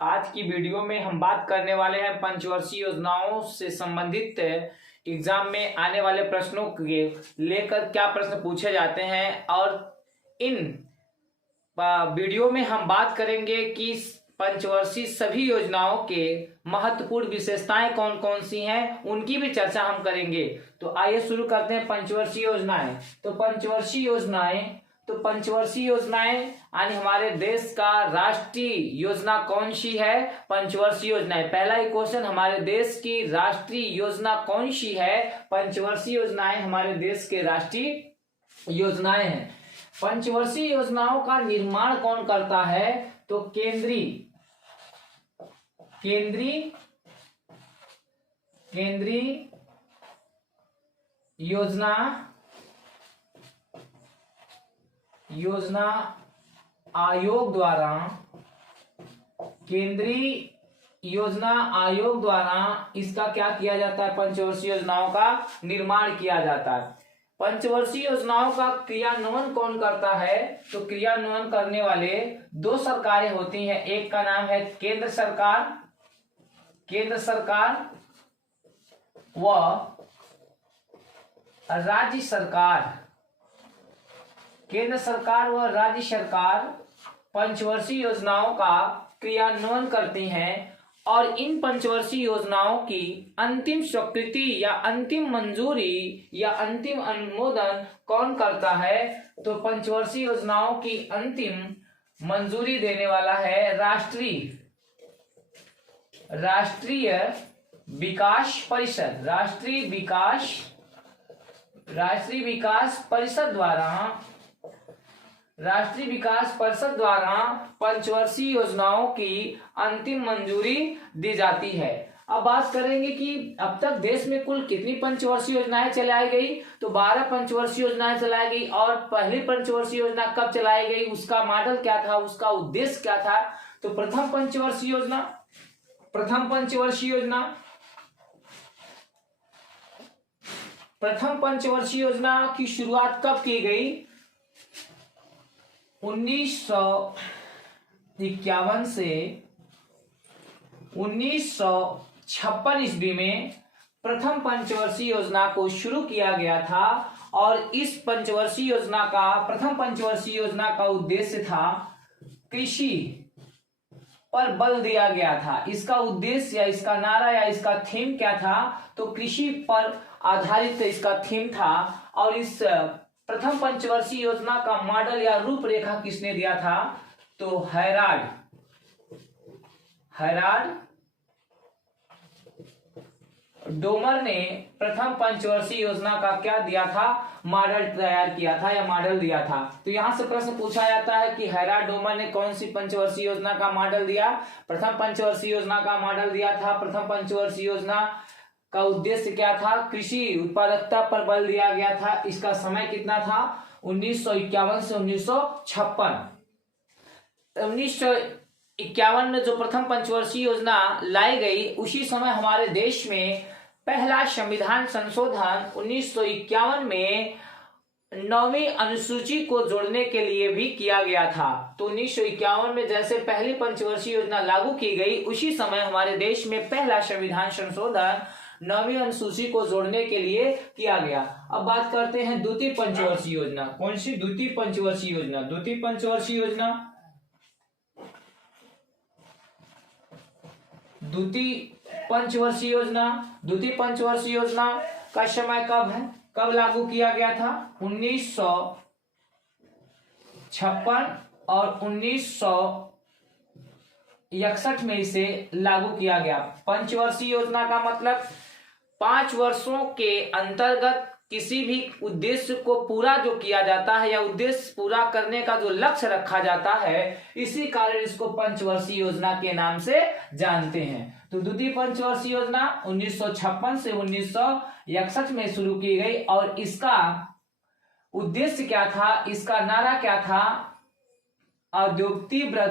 आज की वीडियो में हम बात करने वाले हैं पंचवर्षीय योजनाओं से संबंधित एग्जाम में आने वाले प्रश्नों के लेकर क्या प्रश्न पूछे जाते हैं, और इन वीडियो में हम बात करेंगे कि पंचवर्षीय सभी योजनाओं के महत्वपूर्ण विशेषताएं कौन कौन सी हैं, उनकी भी चर्चा हम करेंगे। तो आइए शुरू करते हैं पंचवर्षीय योजनाएं। तो पंचवर्षीय योजनाएं यानी हमारे देश का राष्ट्रीय योजना कौन सी है? पंचवर्षीय योजनाएं। पहला ही क्वेश्चन, हमारे देश की राष्ट्रीय योजना कौन सी है? पंचवर्षीय योजनाएं हमारे देश के राष्ट्रीय योजनाएं हैं। पंचवर्षीय योजनाओं का निर्माण कौन करता है? तो केंद्रीय योजना आयोग द्वारा, केंद्रीय योजना आयोग द्वारा इसका क्या किया जाता है? पंचवर्षीय योजनाओं का निर्माण किया जाता है। पंचवर्षीय योजनाओं का क्रियान्वयन कौन करता है? तो क्रियान्वयन करने वाले दो सरकारें होती हैं। एक का नाम है केंद्र सरकार व राज्य सरकार। केंद्र सरकार व राज्य सरकार पंचवर्षीय योजनाओं का क्रियान्वयन करती हैं, और इन पंचवर्षीय योजनाओं की अंतिम स्वीकृति या अंतिम मंजूरी या अंतिम अनुमोदन कौन करता है? तो पंचवर्षीय योजनाओं की अंतिम मंजूरी देने वाला है राष्ट्रीय विकास परिषद। राष्ट्रीय विकास परिषद द्वारा पंचवर्षीय योजनाओं की अंतिम मंजूरी दी जाती है। अब बात करेंगे कि अब तक देश में कुल कितनी पंचवर्षीय योजनाएं चलाई गई। तो 12 पंचवर्षीय योजनाएं चलाई गई। और पहली पंचवर्षीय योजना कब चलाई गई, उसका मॉडल क्या था, उसका उद्देश्य क्या था? तो प्रथम पंचवर्षीय योजना की शुरुआत कब की गई? 1951 से 1956 ईस्वी में प्रथम पंचवर्षीय योजना को शुरू किया गया था। और इस प्रथम पंचवर्षीय योजना का उद्देश्य था कृषि पर बल दिया गया था। इसका उद्देश्य या इसका नारा या इसका थीम क्या था? तो कृषि पर आधारित इसका थीम था। और इस प्रथम पंचवर्षीय योजना का मॉडल या रूपरेखा किसने दिया था? तो हैराल्ड डोमर ने प्रथम पंचवर्षीय योजना का क्या दिया था? मॉडल तैयार किया था या मॉडल दिया था। तो यहां से प्रश्न पूछा जाता है कि हैराल्ड डोमर ने कौन सी पंचवर्षीय योजना का मॉडल दिया? प्रथम पंचवर्षीय योजना का मॉडल दिया था। प्रथम पंचवर्षीय योजना का उद्देश्य क्या था? कृषि उत्पादकता पर बल दिया गया था। इसका समय कितना था? 1951 से 1956। 1951 में जो प्रथम पंचवर्षीय योजना लाई गई, उसी समय हमारे देश में पहला संविधान संशोधन 1951 में 9वीं अनुसूची को जोड़ने के लिए भी किया गया था। तो 1951 में जैसे पहली पंचवर्षीय योजना लागू की गई, उसी समय हमारे देश में पहला संविधान संशोधन 9वीं अनुसूची को जोड़ने के लिए किया गया। अब बात करते हैं द्वितीय पंचवर्षीय योजना। कौन सी? द्वितीय पंचवर्षीय योजना। द्वितीय पंचवर्षीय योजना का समय कब है? कब लागू किया गया था? 1956 और 1961 में इसे लागू किया गया। पंचवर्षीय योजना का मतलब 5 वर्षों के अंतर्गत किसी भी उद्देश्य को पूरा जो किया जाता है या उद्देश्य पूरा करने का जो लक्ष्य रखा जाता है, इसी कारण इसको पंचवर्षीय योजना के नाम से जानते हैं। तो द्वितीय पंचवर्षीय योजना 1956 से 1961 में शुरू की गई। और इसका उद्देश्य क्या था? इसका नारा क्या था? तीव्र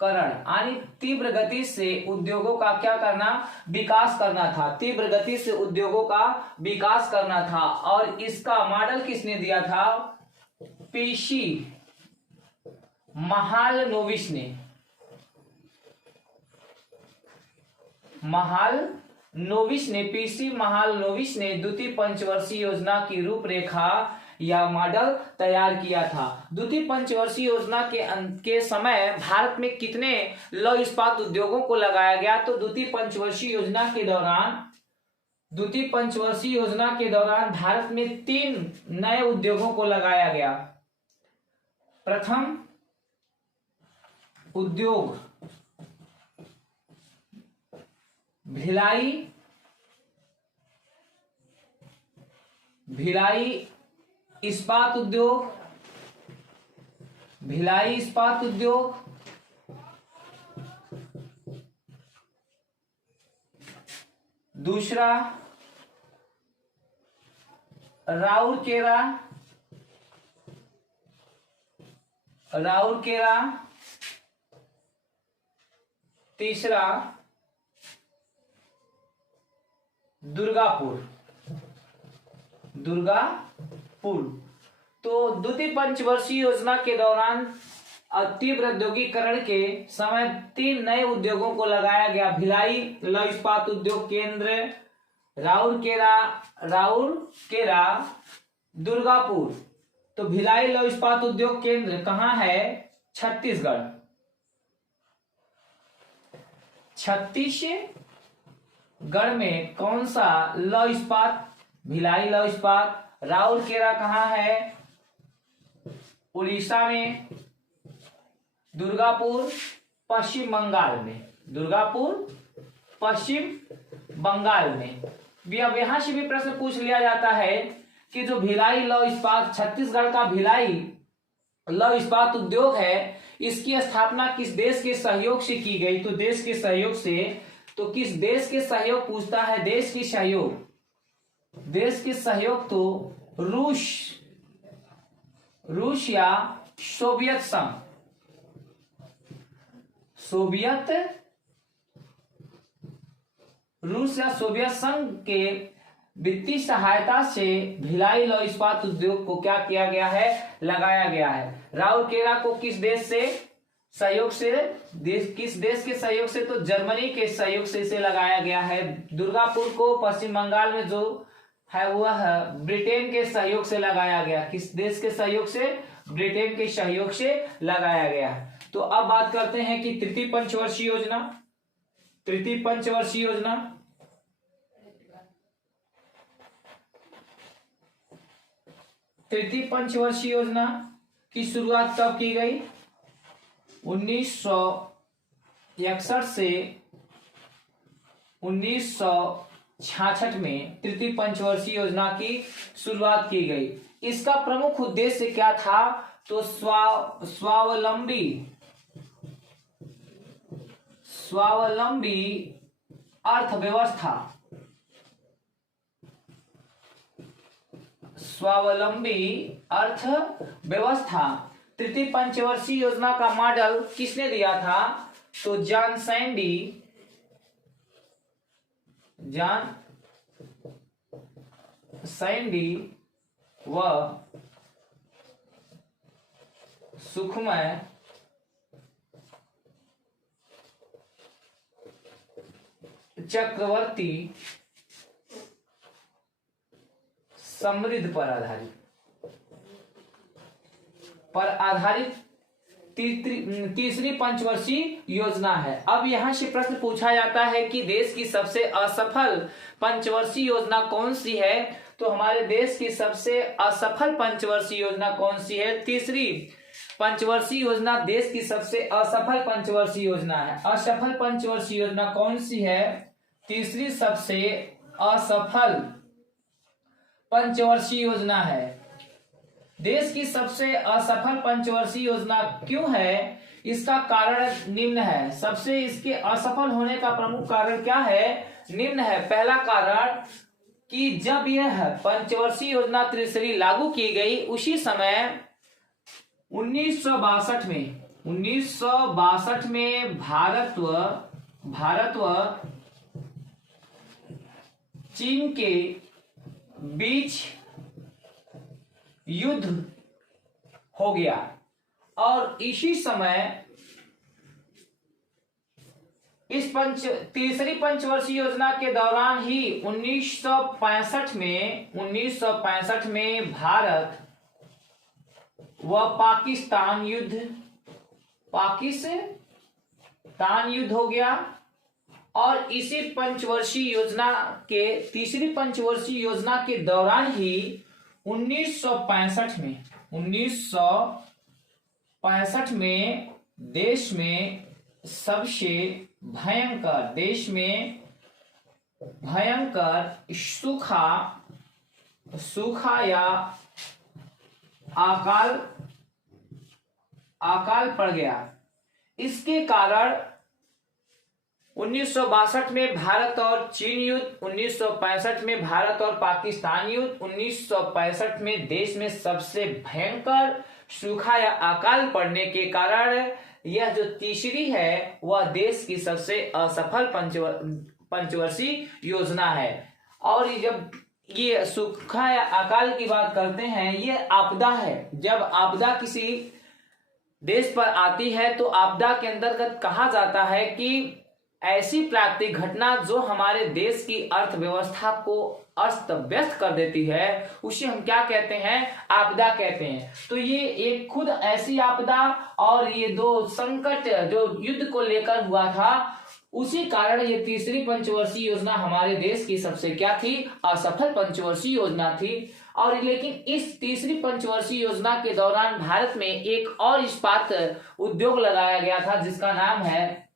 करण यानी तीव्र गति से उद्योगों का क्या करना, विकास करना था। तीव्र गति से उद्योगों का विकास करना था और इसका मॉडल किसने दिया था? पीसी महालनोबिस ने। पीसी महालनोबिस ने द्वितीय पंचवर्षीय योजना की रूपरेखा या मॉडल तैयार किया था। द्वितीय पंचवर्षीय योजना के समय भारत में कितने लौह इस्पात उद्योगों को लगाया गया? तो द्वितीय पंचवर्षीय योजना के दौरान भारत में 3 नए उद्योगों को लगाया गया। प्रथम उद्योग भिलाई इस्पात उद्योग, दूसरा राउरकेला, तीसरा दुर्गापुर। तो द्वितीय पंचवर्षीय योजना के दौरान तीव्र औद्योगिकरण के समय 3 नए उद्योगों को लगाया गया। भिलाई लौह इस्पात उद्योग केंद्र, राउरकेला, दुर्गापुर। तो भिलाई लौह इस्पात उद्योग केंद्र कहाँ है? छत्तीसगढ़ में कौन सा लौह इस्पात? भिलाई लौह इस्पात। राउरकेला कहाँ है? उड़ीसा में। दुर्गापुर पश्चिम बंगाल में। अब यहां से भी प्रश्न पूछ लिया जाता है कि जो भिलाई लौह इस्पात, छत्तीसगढ़ का भिलाई लौह इस्पात उद्योग है, इसकी स्थापना किस देश के सहयोग से की गई? तो देश के सहयोग से। तो किस देश के सहयोग पूछता है? देश के सहयोग तो रूस या सोवियत संघ के वित्तीय सहायता से भिलाई लौह इस्पात उद्योग को क्या किया गया है? लगाया गया है। राउरकेला को किस देश के सहयोग से? तो जर्मनी के सहयोग से इसे लगाया गया है। दुर्गापुर को पश्चिम बंगाल में जो है वह ब्रिटेन के सहयोग से लगाया गया। किस देश के सहयोग से? ब्रिटेन के सहयोग से लगाया गया। तो अब बात करते हैं कि तृतीय पंचवर्षीय योजना की शुरुआत कब की गई? 1961 से 1966 में तृतीय पंचवर्षीय योजना की शुरुआत की गई। इसका प्रमुख उद्देश्य क्या था? तो स्वावलंबी अर्थव्यवस्था। तृतीय पंचवर्षीय योजना का मॉडल किसने दिया था? तो जॉन सैंडी व सुखमय चक्रवर्ती समृद्ध पर आधारित तीसरी पंचवर्षीय योजना है। अब यहां से प्रश्न पूछा जाता है कि देश की सबसे असफल पंचवर्षीय योजना कौन सी है? तो हमारे देश की सबसे असफल पंचवर्षीय योजना कौन सी है? तीसरी पंचवर्षीय योजना देश की सबसे असफल पंचवर्षीय योजना है। असफल पंचवर्षीय योजना कौन सी है? तीसरी सबसे असफल पंचवर्षीय योजना है। देश की सबसे असफल पंचवर्षीय योजना क्यों है? इसका कारण निम्न है। सबसे इसके असफल होने का प्रमुख कारण क्या है? निम्न है। पहला कारण कि जब यह पंचवर्षीय योजना तीसरी लागू की गई उसी समय 1962 1962 में भारत व चीन के बीच युद्ध हो गया और इसी समय इस तीसरी पंचवर्षीय योजना के दौरान ही 1965 में भारत व पाकिस्तान युद्ध हो गया और इसी पंचवर्षीय योजना के तीसरी पंचवर्षीय योजना के दौरान ही 1965 में देश में सबसे भयंकर सूखा या अकाल पड़ गया। इसके कारण 1962 में भारत और चीन युद्ध, 1965 में भारत और पाकिस्तान युद्ध, 1965 में देश में सबसे भयंकर सूखा या अकाल पड़ने के कारण यह जो तीसरी है वह देश की सबसे असफल पंचवर्षीय योजना है। और जब ये सूखा या अकाल की बात करते हैं, ये आपदा है। जब आपदा किसी देश पर आती है तो आपदा के अंतर्गत कहा जाता है कि ऐसी प्राकृतिक घटना जो हमारे देश की अर्थव्यवस्था को अस्त व्यस्त कर देती है, उसे हम क्या कहते हैं? आपदा कहते हैं। तो ये एक खुद ऐसी आपदा और ये दो संकट जो युद्ध को लेकर हुआ था, उसी कारण ये तीसरी पंचवर्षीय योजना हमारे देश की सबसे क्या थी? असफल पंचवर्षीय योजना थी। और लेकिन इस तीसरी पंचवर्षीय योजना के दौरान भारत में एक और इस्पात उद्योग लगाया गया था जिसका नाम है,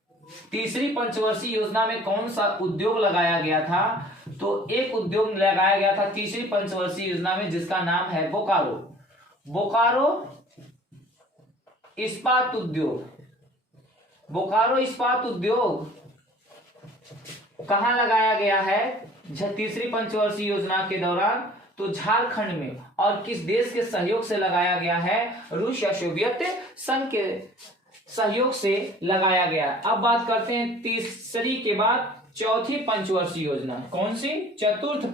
तीसरी पंचवर्षीय योजना में कौन सा उद्योग लगाया गया था? तो एक उद्योग लगाया गया था तीसरी पंचवर्षीय योजना में जिसका नाम है बोकारो इस्पात उद्योग कहां लगाया गया है तीसरी पंचवर्षीय योजना के दौरान? तो झारखंड में। और किस देश के सहयोग से लगाया गया है? रूस या सोवियत संघ के सहयोग से लगाया गया। अब बात करते हैं तीसरी के बाद चौथी पंचवर्षीय योजना। कौन सी? चतुर्थ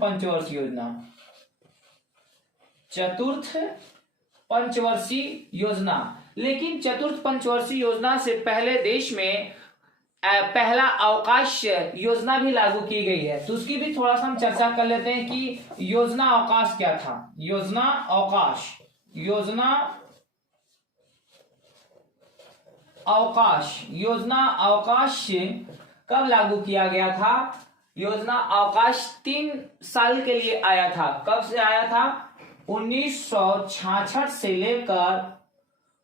पंचवर्षीय योजना। लेकिन चतुर्थ पंचवर्षीय योजना से पहले देश में पहला अवकाश योजना भी लागू की गई है। तो उसकी भी थोड़ा सा हम चर्चा कर लेते हैं कि योजना अवकाश क्या था। योजना अवकाश कब लागू किया गया था? योजना अवकाश 3 साल के लिए आया था। कब से आया था? 1966 से लेकर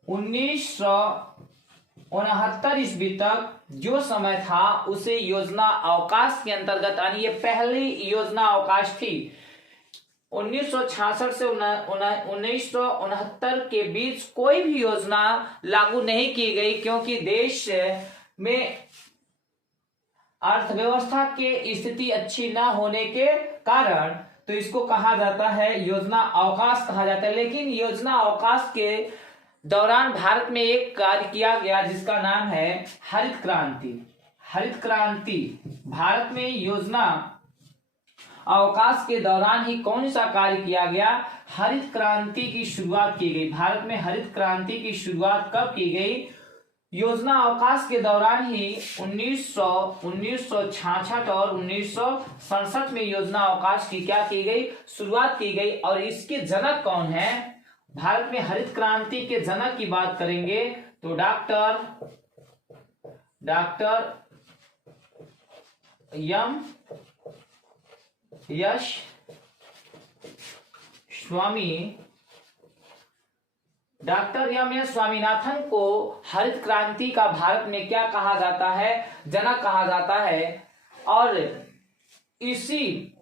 1969 ईस्वी तक जो समय था उसे योजना अवकाश के अंतर्गत आनी। ये पहली योजना अवकाश थी। 1966 से 1969 के बीच कोई भी योजना लागू नहीं की गई क्योंकि देश में अर्थव्यवस्था की स्थिति अच्छी ना होने के कारण तो इसको कहा जाता है योजना अवकाश कहा जाता है। लेकिन योजना अवकाश के दौरान भारत में एक कार्य किया गया जिसका नाम है हरित क्रांति। भारत में योजना अवकाश के दौरान ही कौन सा कार्य किया गया? हरित क्रांति की शुरुआत की गई। भारत में हरित क्रांति की शुरुआत कब की गई? योजना अवकाश के दौरान ही 1966 और 1967 में योजना अवकाश की क्या की गई? शुरुआत की गई। और इसके जनक कौन है? भारत में हरित क्रांति के जनक की बात करेंगे तो डॉक्टर एम एस स्वामीनाथन को हरित क्रांति का भारत में क्या कहा जाता है? जनक कहा जाता है। और इसी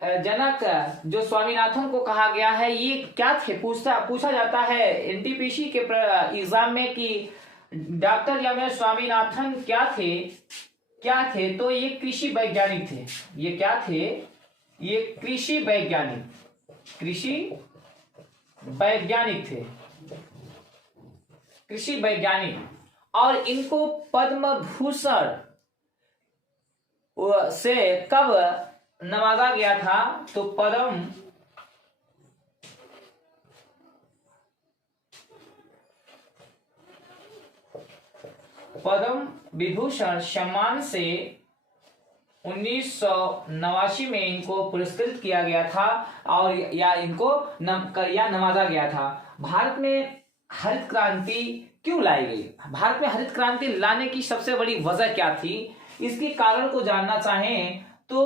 जनक जो स्वामीनाथन को कहा गया है, ये क्या थे? पूछा जाता है एनटीपीसी के एग्जाम में कि डॉक्टर एम एस स्वामीनाथन क्या थे? तो ये कृषि वैज्ञानिक थे। ये क्या थे? ये कृषि वैज्ञानिक थे। कृषि वैज्ञानिक और इनको पद्म भूषण से कब नवाजा गया था? तो पद्म विभूषण सम्मान से 1989 में इनको पुरस्कृत किया गया था और या नवाजा गया था। भारत में हरित क्रांति क्यों लाई गई? भारत में हरित क्रांति लाने की सबसे बड़ी वजह क्या थी? इसके कारण को जानना चाहें तो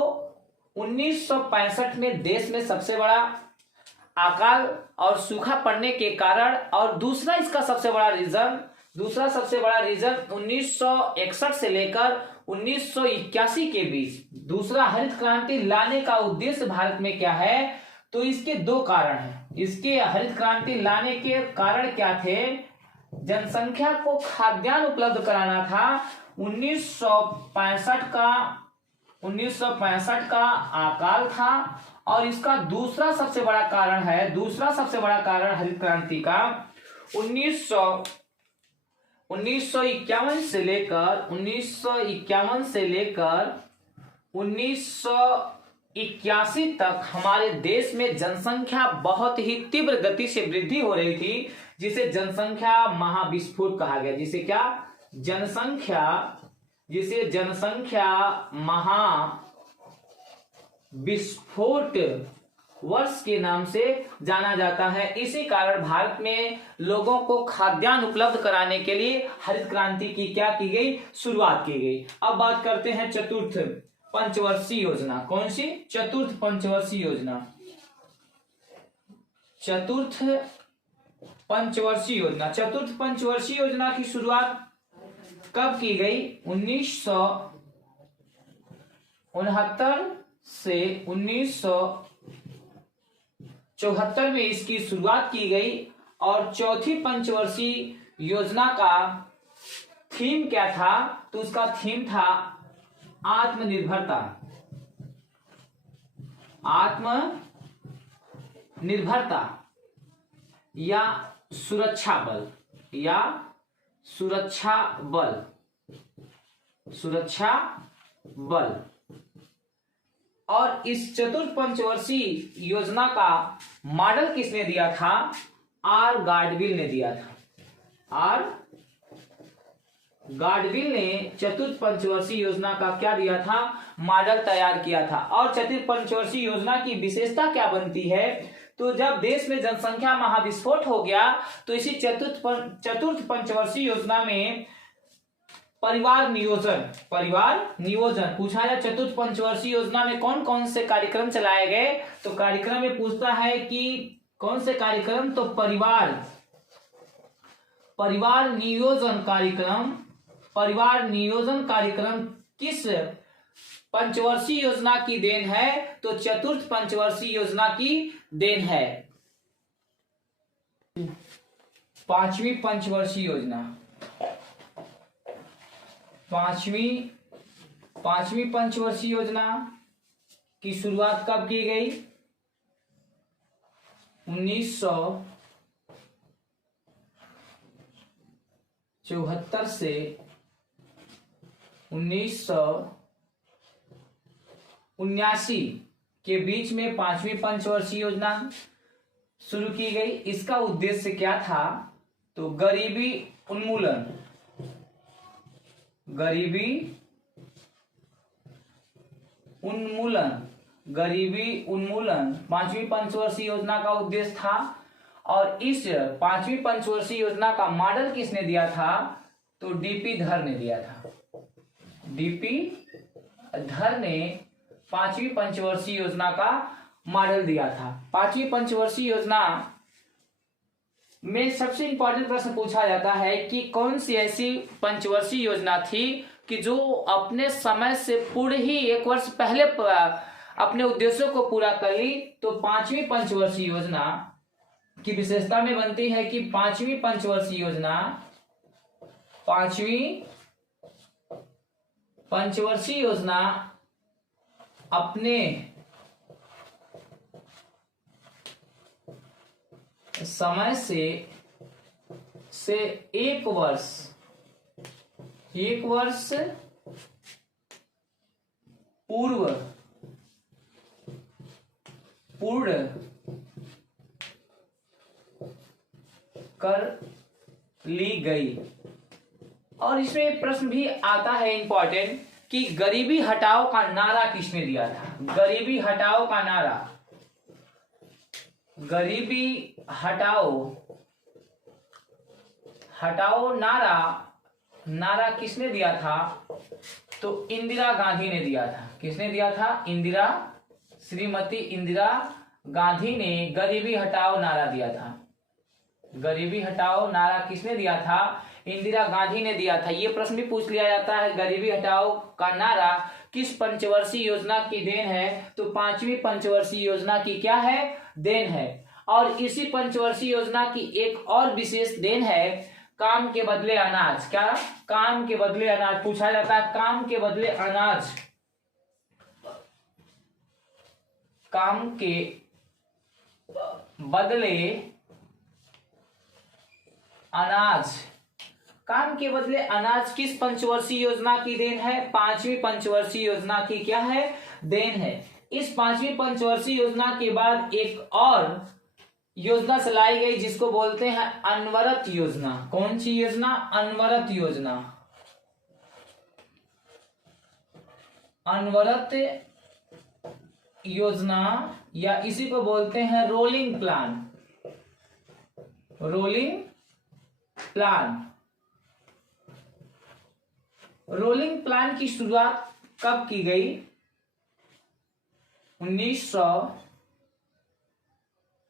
1965 में देश में सबसे बड़ा अकाल और सूखा पड़ने के कारण, और दूसरा सबसे बड़ा रीजन 1961 से लेकर 1981 के बीच दूसरा हरित क्रांति लाने का उद्देश्य भारत में क्या है? तो इसके दो कारण हैं। इसके हरित क्रांति लाने के कारण क्या थे? जनसंख्या को खाद्यान्न उपलब्ध कराना था। 1965 का अकाल था, और इसका दूसरा सबसे बड़ा कारण हरित क्रांति का 1951 से लेकर 1981 तक हमारे देश में जनसंख्या बहुत ही तीव्र गति से वृद्धि हो रही थी, जिसे जनसंख्या महाविस्फोट कहा गया। जिसे जनसंख्या महाविस्फोट वर्ष के नाम से जाना जाता है। इसी कारण भारत में लोगों को खाद्यान्न उपलब्ध कराने के लिए हरित क्रांति की क्या की गई? शुरुआत की गई। अब बात करते हैं चतुर्थ पंचवर्षीय योजना। कौन सी? चतुर्थ पंचवर्षीय योजना। चतुर्थ पंचवर्षीय योजना की शुरुआत कब की गई? 1969 से 1974 में इसकी शुरुआत की गई। और चौथी पंचवर्षीय योजना का थीम क्या था? तो उसका थीम था आत्मनिर्भरता या सुरक्षा बल। और इस चतुर्थ पंचवर्षीय योजना का मॉडल किसने दिया था? आर गाडगिल ने दिया था। आर गाडगिल ने चतुर्थ पंचवर्षीय योजना का क्या दिया था? मॉडल तैयार किया था। और चतुर्थ पंचवर्षीय योजना की विशेषता क्या बनती है? तो जब देश में जनसंख्या महाविस्फोट हो गया, तो इसी चतुर्थ पंचवर्षीय योजना में परिवार नियोजन पूछा जाए। चतुर्थ पंचवर्षीय योजना में कौन कौन से कार्यक्रम चलाए गए? तो कार्यक्रम में पूछता है कि कौन से कार्यक्रम? तो परिवार नियोजन कार्यक्रम किस पंचवर्षीय योजना की देन है? तो चतुर्थ पंचवर्षीय योजना की देन है। पांचवी पंचवर्षीय योजना। पांचवी पंचवर्षीय योजना की शुरुआत कब की गई? 1974 से 1979 के बीच में पांचवी पंचवर्षीय योजना शुरू की गई। इसका उद्देश्य क्या था? तो गरीबी उन्मूलन पांचवी पंचवर्षीय योजना का उद्देश्य था। और इस पांचवी पंचवर्षीय योजना का मॉडल किसने दिया था? तो डीपी धर ने दिया था। डीपी धर ने पांचवी पंचवर्षीय योजना का मॉडल दिया था। पांचवी पंचवर्षीय योजना में सबसे इंपॉर्टेंट प्रश्न पूछा जाता है कि कौन सी ऐसी पंचवर्षीय योजना थी कि जो अपने समय से पूरे ही 1 वर्ष पहले अपने उद्देश्यों को पूरा कर ली। तो पांचवी पंचवर्षीय योजना की विशेषता में बनती है कि पांचवी पंचवर्षीय योजना अपने समय से एक वर्ष पूर्ण कर ली गई। और इसमें एक प्रश्न भी आता है इंपॉर्टेंट कि गरीबी हटाओ का नारा किसने दिया था? गरीबी हटाओ का नारा, गरीबी हटाओ नारा किसने दिया था? तो इंदिरा गांधी ने दिया था। किसने दिया था? श्रीमती इंदिरा गांधी ने गरीबी हटाओ नारा दिया था। गरीबी हटाओ नारा किसने दिया था? इंदिरा गांधी ने दिया था। ये प्रश्न भी पूछ लिया जाता है, गरीबी हटाओ का नारा किस पंचवर्षीय योजना की देन है? तो 5वीं पंचवर्षीय योजना की क्या है? देन है। और इसी पंचवर्षीय योजना की एक और विशेष देन है, काम के बदले अनाज। क्या? काम के बदले अनाज पूछा जाता है। काम के बदले अनाज, काम के बदले अनाज, काम के बदले अनाज किस पंचवर्षीय योजना की देन है? 5वीं पंचवर्षीय योजना की क्या है? देन है। इस 5वीं पंचवर्षीय योजना के बाद एक और योजना चलाई गई जिसको बोलते हैं अनवरत योजना। कौन सी योजना? अनवरत योजना। अनवरत योजना या इसी को बोलते हैं रोलिंग प्लान। रोलिंग प्लान की शुरुआत कब की गई?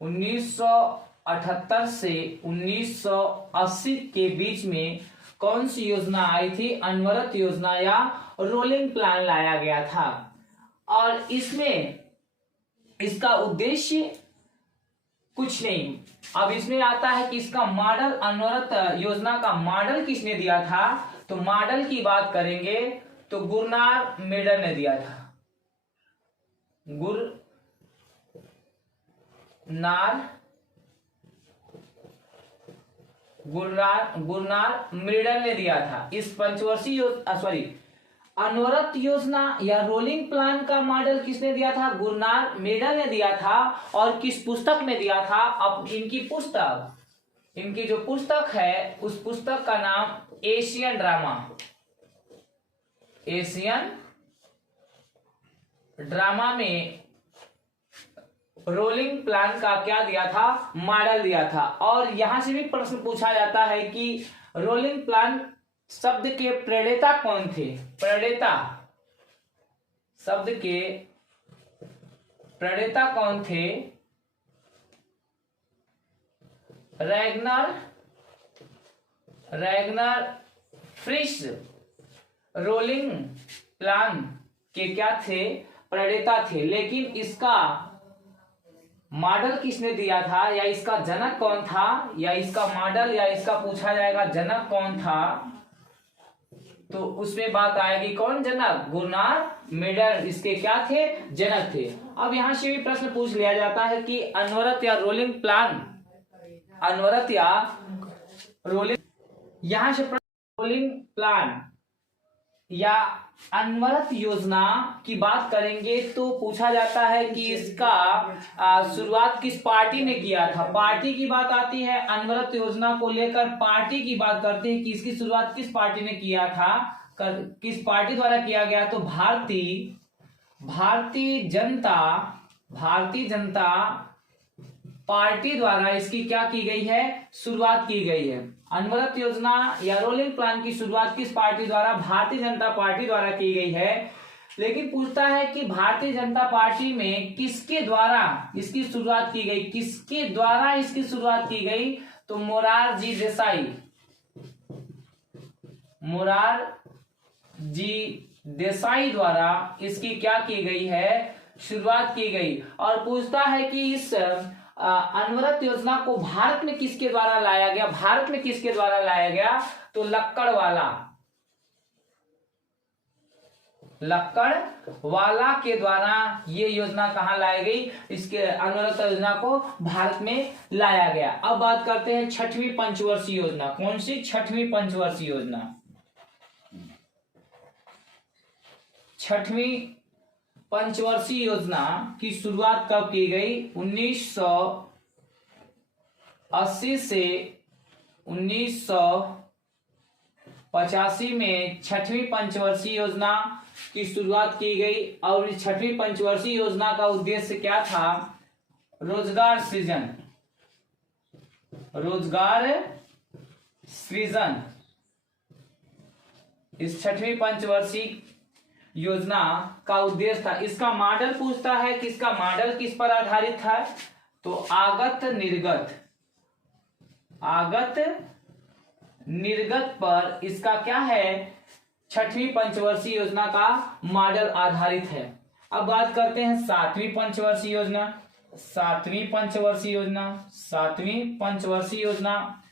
1978 से 1980 के बीच में कौन सी योजना आई थी? अनवरत योजना या रोलिंग प्लान लाया गया था। और इसमें इसका उद्देश्य कुछ नहीं। अब इसमें आता है कि इसका मॉडल, अनवरत योजना का मॉडल किसने दिया था? तो मॉडल की बात करेंगे तो गुरनार मेडल ने दिया था। गुरनार मेडल ने दिया था। इस पंचवर्षीय अनवरत योजना या रोलिंग प्लान का मॉडल किसने दिया था? गुरनार मेडल ने दिया था। और किस पुस्तक में दिया था? अब इनकी जो पुस्तक है उस पुस्तक का नाम एशियन ड्रामा में रोलिंग प्लान का क्या दिया था? मॉडल दिया था। और यहां से भी प्रश्न पूछा जाता है कि रोलिंग प्लान शब्द के प्रणेता कौन थे? प्रणेता शब्द के प्रणेता कौन थे? रैगनर फ्रिश रोलिंग प्लान के क्या थे? प्रणेता थे। लेकिन इसका मॉडल किसने दिया था या इसका जनक कौन था? या इसका मॉडल या इसका पूछा जाएगा जनक कौन था, तो उसमें बात आएगी कौन जनक? गुरनार मेडल इसके क्या थे? जनक थे। अब यहां से भी प्रश्न पूछ लिया जाता है कि अनवरत या रोलिंग प्लान, यहां से रोलिंग प्लान या अनवरत योजना की बात करेंगे तो पूछा जाता है कि इसका शुरुआत किस पार्टी ने किया था? पार्टी की बात आती है। अनवरत योजना को लेकर पार्टी की बात करते हैं कि इसकी शुरुआत किस पार्टी ने किया था, किस पार्टी द्वारा किया गया? तो भारतीय जनता पार्टी द्वारा इसकी क्या की गई है? शुरुआत की गई है। अनवरत योजना या रोलिंग प्लान की शुरुआत किस पार्टी द्वारा? भारतीय जनता पार्टी द्वारा की गई है। लेकिन पूछता है कि भारतीय जनता पार्टी में किसके द्वारा इसकी शुरुआत की गई? किसके द्वारा इसकी शुरुआत की गई? तो मोरारजी देसाई द्वारा इसकी क्या की गई है? शुरुआत की गई। और पूछता है कि इस अनवरत योजना को भारत में किसके द्वारा लाया गया? भारत में किसके द्वारा लाया गया? तो लक्कड़वाला के द्वारा ये योजना कहाँ लाई गई, इसके अनवरत योजना को भारत में लाया गया। अब बात करते हैं छठवीं पंचवर्षीय योजना। कौन सी? छठवीं पंचवर्षीय योजना। छठवीं पंचवर्षीय योजना की शुरुआत कब की गई? 1980 से 1985 में छठवीं पंचवर्षीय योजना की शुरुआत की गई। और इस छठवीं पंचवर्षीय योजना का उद्देश्य क्या था? रोजगार सृजन। रोजगार सृजन इस छठवीं पंचवर्षीय योजना का उद्देश्य था। इसका मॉडल पूछता है कि इसका मॉडल किस पर आधारित था? तो आगत निर्गत पर इसका क्या है? छठवीं पंचवर्षीय योजना का मॉडल आधारित है। अब बात करते हैं सातवीं पंचवर्षीय योजना। सातवीं पंचवर्षीय योजना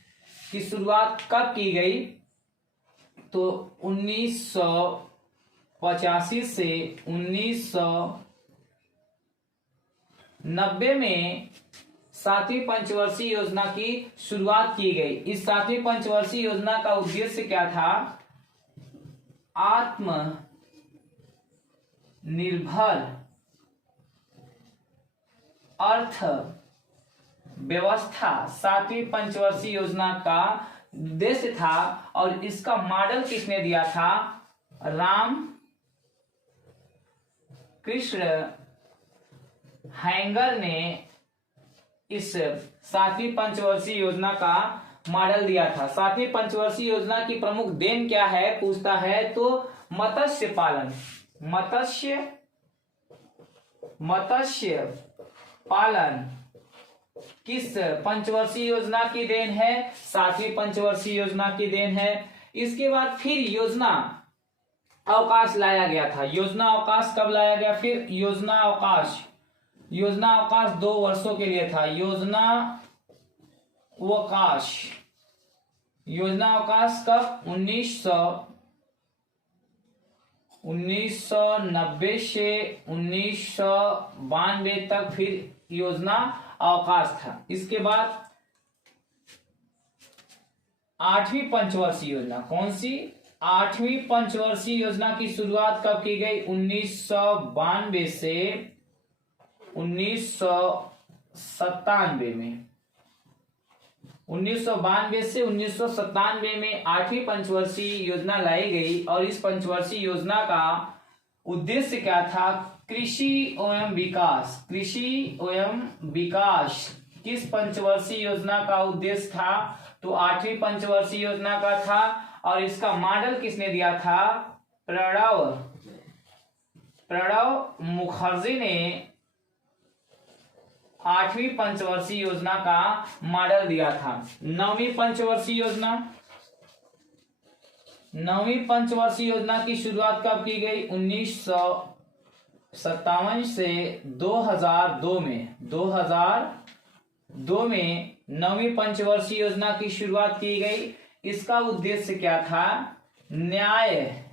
की शुरुआत कब की गई? तो 1985 से 1990 में सातवीं पंचवर्षीय योजना की शुरुआत की गई। इस सातवीं पंचवर्षीय योजना का उद्देश्य क्या था? आत्मनिर्भर अर्थ व्यवस्था सातवीं पंचवर्षीय योजना का उद्देश्य था। और इसका मॉडल किसने दिया था? राम कृष्ण हैंगर ने इस सातवीं पंचवर्षीय योजना का मॉडल दिया था। सातवीं पंचवर्षीय योजना की प्रमुख देन क्या है पूछता है तो मत्स्य पालन किस पंचवर्षीय योजना की देन है? सातवीं पंचवर्षीय योजना की देन है। इसके बाद फिर योजना अवकाश लाया गया था। योजना अवकाश कब लाया गया? फिर योजना अवकाश 2 वर्षों के लिए था। योजना अवकाश कब? 1990 से 1992 तक फिर योजना अवकाश था। इसके बाद आठवीं पंचवर्षीय योजना। कौन सी? आठवीं पंचवर्षीय योजना की शुरुआत कब की गई? 1992 से 1997 में। 1992 से 1997 में आठवीं पंचवर्षीय योजना लाई गई। और इस पंचवर्षीय योजना का उद्देश्य क्या था? कृषि एवं विकास। किस पंचवर्षीय योजना का उद्देश्य था? तो आठवीं पंचवर्षीय योजना का था। और इसका मॉडल किसने दिया था? प्रणब मुखर्जी ने आठवीं पंचवर्षीय योजना का मॉडल दिया था। नौवीं पंचवर्षीय योजना की शुरुआत कब की गई? 1957 से 2002 में नौवीं पंचवर्षीय योजना की शुरुआत की गई। इसका उद्देश्य क्या था? न्यायपूर्ण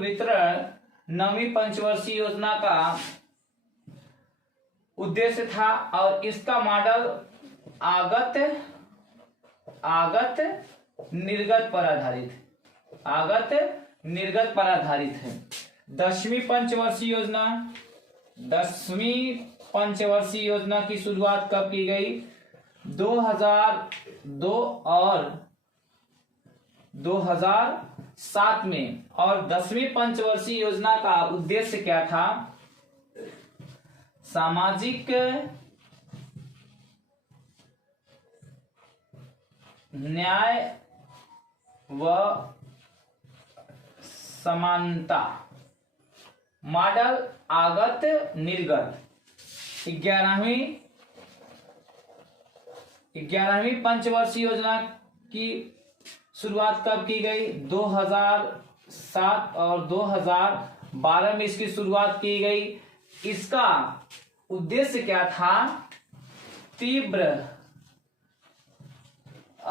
वितरण नौवीं पंचवर्षीय योजना का उद्देश्य था। और इसका मॉडल आगत निर्गत पर आधारित है। दसवीं पंचवर्षीय योजना की शुरुआत कब की गई? 2002 और 2007 में। और 10वीं पंचवर्षीय योजना का उद्देश्य क्या था? सामाजिक न्याय व समानता। मॉडल आगत निर्गत। 11वीं पंचवर्षीय योजना की शुरुआत कब की गई? 2007 और 2012 में इसकी शुरुआत की गई। इसका उद्देश्य क्या था?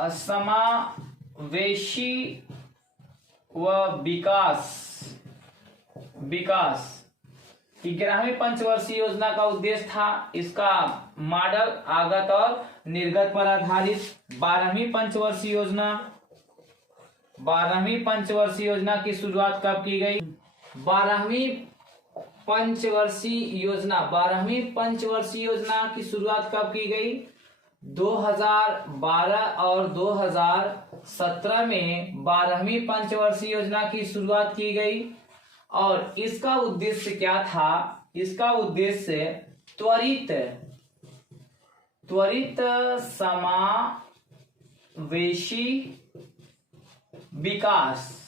समावेशी व विकास 11वीं पंचवर्षीय योजना का उद्देश्य था। इसका मॉडल आगत और निर्गत पर आधारित। 12वीं पंचवर्षीय योजना की शुरुआत कब की गई? 12वीं पंचवर्षीय योजना की शुरुआत कब की गई? 2012 और 2017 में 12वीं पंचवर्षीय योजना की शुरुआत की गई। और इसका उद्देश्य क्या था? इसका उद्देश्य त्वरित समावेशी विकास।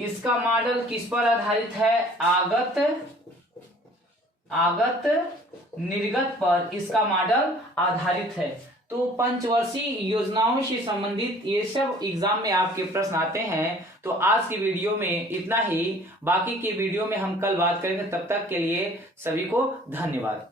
इसका मॉडल किस पर आधारित है? आगत निर्गत पर इसका मॉडल आधारित है। तो पंचवर्षीय योजनाओं से संबंधित ये सब एग्जाम में आपके प्रश्न आते हैं। तो आज की वीडियो में इतना ही, बाकी की वीडियो में हम कल बात करेंगे। तब तक के लिए सभी को धन्यवाद।